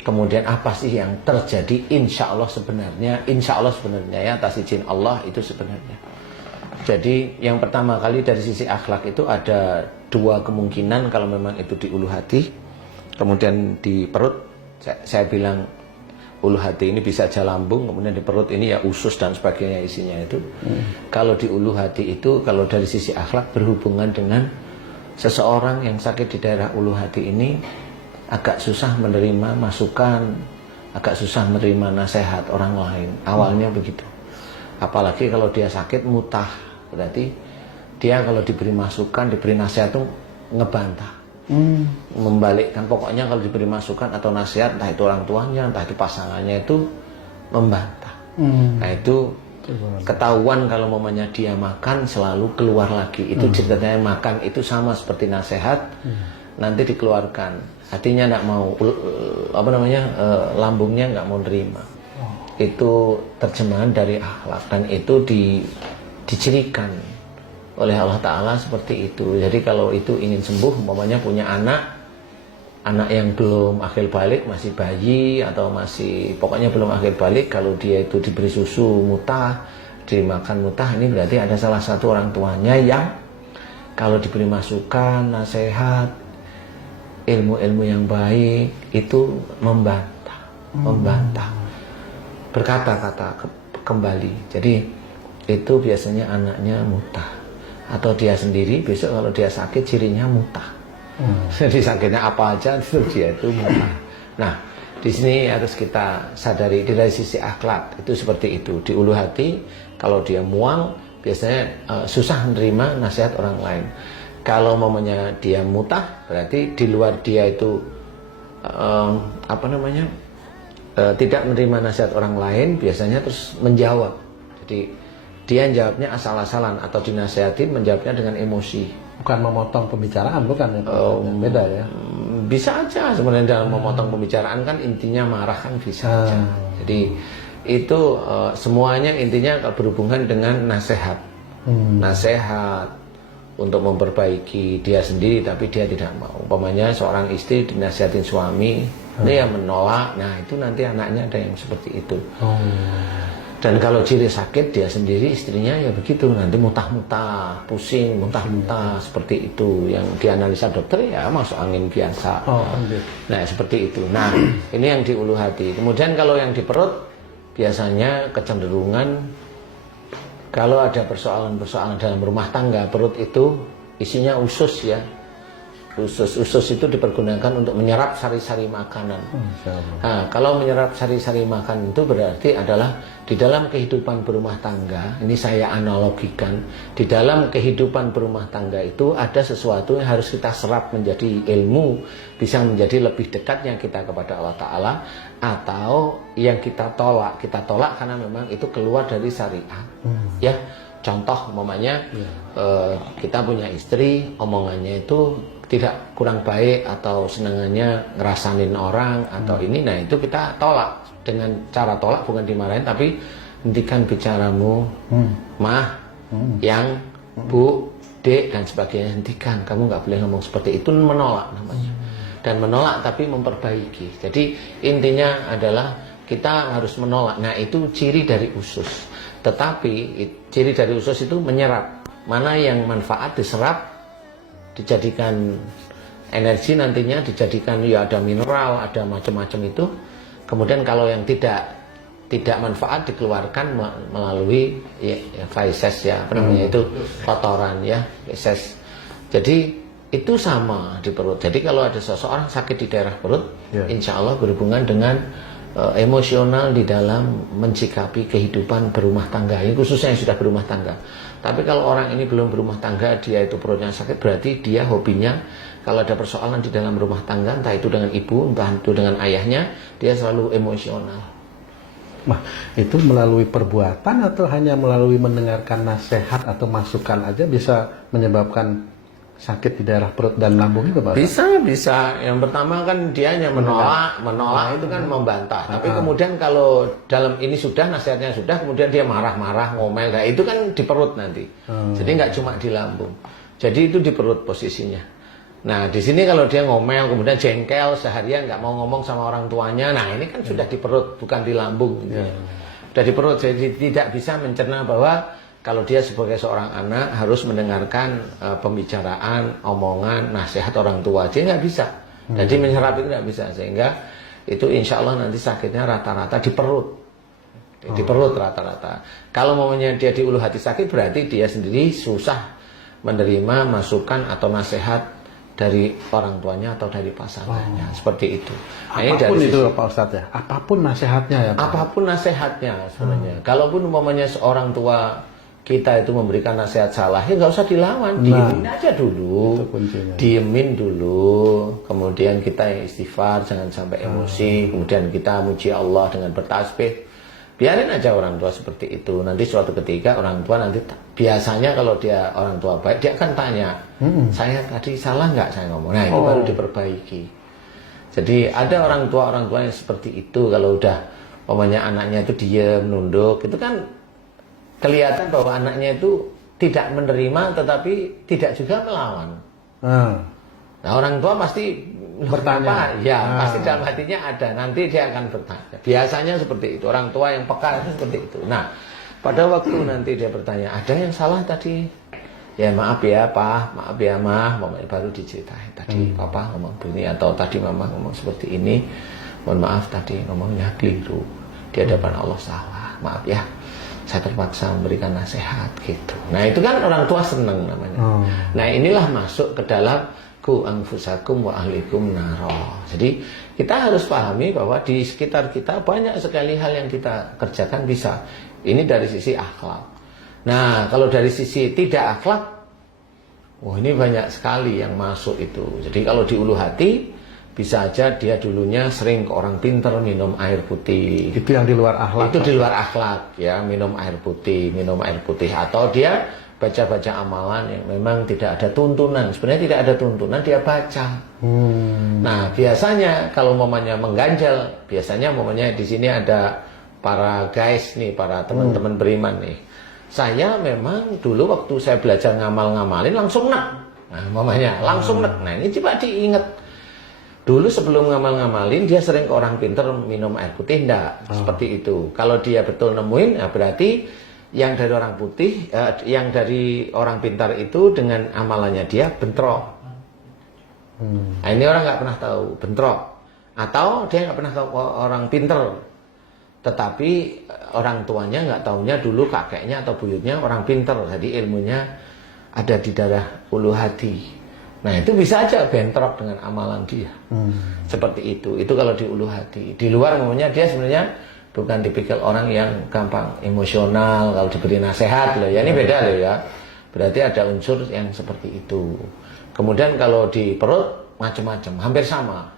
kemudian apa sih yang terjadi insya Allah sebenarnya ya, atas izin Allah itu sebenarnya. Jadi yang pertama kali dari sisi akhlak itu ada dua kemungkinan kalau memang itu di ulu hati, kemudian di perut. Saya bilang ulu hati ini bisa aja lambung, kemudian di perut ini ya usus dan sebagainya isinya itu. Kalau di ulu hati itu, kalau dari sisi akhlak berhubungan dengan seseorang yang sakit di daerah ulu hati ini agak susah menerima masukan, agak susah menerima nasihat orang lain. Awalnya begitu. Apalagi kalau dia sakit mutah, berarti dia kalau diberi masukan, diberi nasihat itu ngebantah, membalikkan. Pokoknya kalau diberi masukan atau nasihat, entah itu orang tuanya, entah itu pasangannya, itu membantah. Nah itu ketahuan kalau momennya dia makan selalu keluar lagi. Itu ceritanya makan itu sama seperti nasihat, nanti dikeluarkan. Hatinya nggak mau, lambungnya nggak mau nerima. Itu terjemahan dari akhlak, dan itu dicirikan oleh Allah Ta'ala seperti itu. Jadi kalau itu ingin sembuh, umpamanya punya anak yang belum akil balik, masih bayi atau masih pokoknya belum akil balik, kalau dia itu diberi susu mutah, dimakan mutah, ini berarti ada salah satu orang tuanya yang kalau diberi masukan, nasihat, ilmu-ilmu yang baik itu membantah, berkata-kata kembali. Jadi itu biasanya anaknya mutah, atau dia sendiri besok kalau dia sakit cirinya mutah. Jadi sakitnya apa aja itu dia itu mutah. Nah di sini harus kita sadari dari sisi akhlak itu seperti itu. Di ulu hati kalau dia muang biasanya susah menerima nasihat orang lain. Kalau mamanya dia mutah, berarti di luar dia itu tidak menerima nasihat orang lain, biasanya terus menjawab. Jadi dia jawabnya asal-asalan, atau dinasihatin menjawabnya dengan emosi. Bukan memotong pembicaraan, bukan ya? Beda ya? Bisa aja sebenarnya dalam memotong pembicaraan kan intinya marah kan bisa aja. Jadi itu semuanya intinya berhubungan dengan nasihat. Nasihat untuk memperbaiki dia sendiri, tapi dia tidak mau. Umpamanya seorang istri dinasihatin suami, dia menolak. Nah itu nanti anaknya ada yang seperti itu. Dan kalau ciri sakit dia sendiri, istrinya ya begitu, nanti mutah-mutah, pusing, mutah-mutah, seperti itu. Yang dianalisa dokter ya masuk angin biasa. Nah seperti itu. Nah ini yang di ulu hati. Kemudian kalau yang di perut, biasanya kecenderungan kalau ada persoalan-persoalan dalam rumah tangga, perut itu isinya usus ya. Usus itu dipergunakan untuk menyerap sari-sari makanan. Nah, kalau menyerap sari-sari makanan itu berarti adalah di dalam kehidupan berumah tangga, ini saya analogikan, di dalam kehidupan berumah tangga itu ada sesuatu yang harus kita serap menjadi ilmu, bisa menjadi lebih dekatnya kita kepada Allah Ta'ala, atau yang kita tolak karena memang itu keluar dari syariat. Ya, contoh umpamanya kita punya istri, omongannya itu tidak kurang baik atau senangannya ngerasanin orang atau ini, nah itu kita tolak. Dengan cara tolak bukan dimarahin, tapi hentikan bicaramu, mah, yang, bu, dek dan sebagainya, hentikan, kamu nggak boleh ngomong seperti itu, menolak namanya. Dan menolak tapi memperbaiki. Jadi intinya adalah kita harus menolak. Nah itu ciri dari usus. Tetapi ciri dari usus itu menyerap. Mana yang manfaat diserap, dijadikan energi nantinya, dijadikan ya ada mineral, ada macam-macam itu. Kemudian kalau yang tidak manfaat dikeluarkan melalui feses ya, apa namanya itu, kotoran ya, feses. Jadi itu sama di perut. Jadi kalau ada seseorang sakit di daerah perut, insya Allah berhubungan dengan emosional di dalam mencikapi kehidupan berumah tangga, ini khususnya yang sudah berumah tangga. Tapi kalau orang ini belum berumah tangga, dia itu perutnya sakit, berarti dia hobinya kalau ada persoalan di dalam rumah tangga, entah itu dengan ibu, entah itu dengan ayahnya, dia selalu emosional. Nah, itu melalui perbuatan atau hanya melalui mendengarkan nasihat atau masukan aja bisa menyebabkan sakit di daerah perut dan lambung itu, Pak? Bisa. Yang pertama kan dia hanya menolak itu kan membantah. Tapi kemudian kalau dalam ini sudah, nasihatnya sudah, kemudian dia marah-marah, ngomel, nah itu kan di perut nanti. Jadi nggak cuma di lambung. Jadi itu di perut posisinya. Nah, di sini kalau dia ngomel, kemudian jengkel seharian nggak mau ngomong sama orang tuanya, nah ini kan sudah di perut, bukan di lambung. Gitu. Sudah di perut, jadi tidak bisa mencerna bahwa kalau dia sebagai seorang anak harus mendengarkan pembicaraan, omongan, nasihat orang tua, dia nggak bisa. Jadi menyerap itu nggak bisa, sehingga itu insya Allah nanti sakitnya rata-rata di perut. Di perut rata-rata. Kalau maunya dia di ulu hati sakit, berarti dia sendiri susah menerima masukan atau nasihat dari orang tuanya atau dari pasangannya, seperti itu. Nah, apapun dari itu Pak Ustadz ya, apapun nasihatnya ya Pak. Apapun nasihatnya sebenarnya. Kalaupun umpamanya seorang tua kita itu memberikan nasihat salah, ya nggak usah dilawan, diemin aja dulu, diemin dulu, kemudian kita yang istighfar, jangan sampai emosi, kemudian kita muji Allah dengan bertasbih. Biarin aja orang tua seperti itu. Nanti suatu ketika orang tua nanti biasanya kalau dia orang tua baik, dia akan tanya, saya tadi salah nggak saya ngomong. Nah, itu baru diperbaiki. Jadi ada orang tua yang seperti itu, kalau udah umpamanya anaknya itu diam, nunduk, itu kan kelihatan bahwa anaknya itu tidak menerima tetapi tidak juga melawan. Nah, orang tua pasti bertanya, pasti dalam hatinya ada, nanti dia akan bertanya. Biasanya seperti itu, orang tua yang peka itu seperti itu. Nah, pada waktu nanti dia bertanya, ada yang salah tadi? Ya maaf ya Pak, maaf ya Mah, baru diceritain tadi Papa ngomong begini atau tadi Mama ngomong seperti ini. Mohon maaf tadi ngomongnya keliru, di hadapan Allah salah, maaf ya. Saya terpaksa memberikan nasihat gitu. Nah, itu kan orang tua senang namanya. Nah, inilah masuk ke dalam ku anfusakum wa ahlikum naro. Jadi kita harus pahami bahwa di sekitar kita banyak sekali hal yang kita kerjakan bisa. Ini dari sisi akhlak. Nah, kalau dari sisi tidak akhlak, wah ini banyak sekali yang masuk itu. Jadi kalau di ulu hati, bisa aja dia dulunya sering ke orang pinter minum air putih. Itu yang di luar akhlak. Itu di luar akhlak ya, minum air putih. Atau dia baca-baca amalan yang memang tidak ada tuntunan. Sebenarnya tidak ada tuntunan, dia baca. Nah, biasanya kalau mamanya mengganjal, biasanya mamanya di sini ada para guys nih, para teman-teman beriman nih. Saya memang dulu waktu saya belajar ngamalin langsung nek. Nah, mamanya langsung nek. Nah, ini coba diingat. Dulu sebelum ngamalin dia sering ke orang pinter minum air putih, enggak seperti itu. Kalau dia betul nemuin, ya berarti yang dari orang putih, yang dari orang pintar itu dengan amalannya dia bentrok. Nah, ini orang nggak pernah tahu bentrok, atau dia nggak pernah tahu orang pinter, tetapi orang tuanya nggak taunya dulu kakeknya atau buyutnya orang pinter, jadi ilmunya ada di daerah ulu hati. Nah, itu bisa aja bentrok dengan amalan dia. Seperti itu. Itu kalau di ulu hati. Di luar namanya dia sebenarnya bukan tipikal orang yang gampang emosional kalau diberi nasihat loh ya, ini beda loh ya. Berarti ada unsur yang seperti itu. Kemudian kalau di perut macam-macam, hampir sama.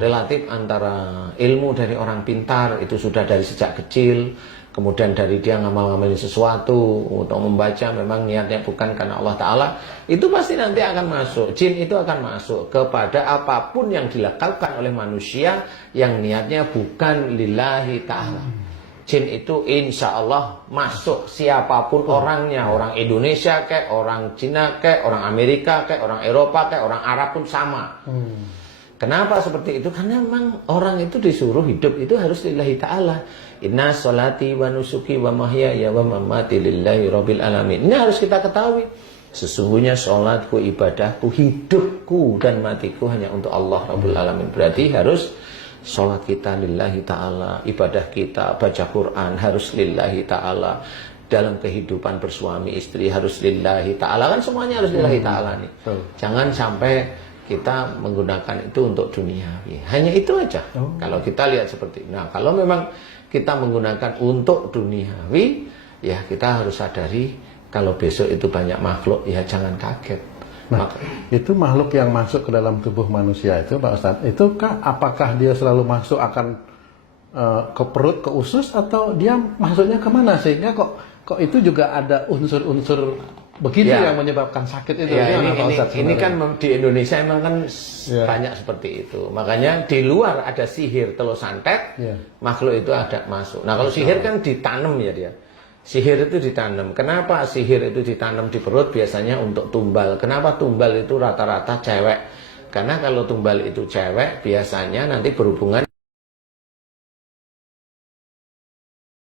Relatif antara ilmu dari orang pintar itu sudah dari sejak kecil, kemudian dari dia ngamal-ngamalin sesuatu untuk membaca memang niatnya bukan karena Allah Ta'ala, itu pasti nanti akan masuk. Jin itu akan masuk kepada apapun yang dilakukan oleh manusia yang niatnya bukan lillahi ta'ala. Jin itu insya Allah masuk siapapun orangnya, orang Indonesia kek, orang Cina kek, orang Amerika kek, orang Eropa kek, orang Arab pun sama. Kenapa seperti itu? Karena memang orang itu disuruh hidup itu harus lillahi ta'ala. Inna sholati wa nusuki wa mahyaya wa mamati lillahi rabbil alamin. Ini harus kita ketahui. Sesungguhnya sholatku, ibadahku, hidupku dan matiku hanya untuk Allah Rabbul Alamin. Berarti harus sholat kita lillahi ta'ala, ibadah kita, baca Quran harus lillahi ta'ala, dalam kehidupan bersuami istri harus lillahi ta'ala. Kan semuanya harus lillahi ta'ala nih. Jangan sampai kita menggunakan itu untuk duniawi. Hanya itu aja. Kalau kita lihat seperti ini. Nah, kalau memang kita menggunakan untuk duniawi, ya kita harus sadari kalau besok itu banyak makhluk, ya jangan kaget. Nah, itu makhluk yang masuk ke dalam tubuh manusia itu, Pak Ustadz, itu apakah dia selalu masuk akan ke perut, ke usus, atau dia masuknya kemana sehingga kok itu juga ada unsur-unsur begitu yang menyebabkan sakit itu? Ya, ini kan di Indonesia memang kan banyak seperti itu. Makanya di luar ada sihir telur santet, makhluk itu ada masuk. Nah, kalau sihir kan ditanam ya dia. Sihir itu ditanam. Kenapa sihir itu ditanam di perut? Biasanya untuk tumbal. Kenapa tumbal itu rata-rata cewek Karena kalau tumbal itu cewek biasanya nanti berhubungan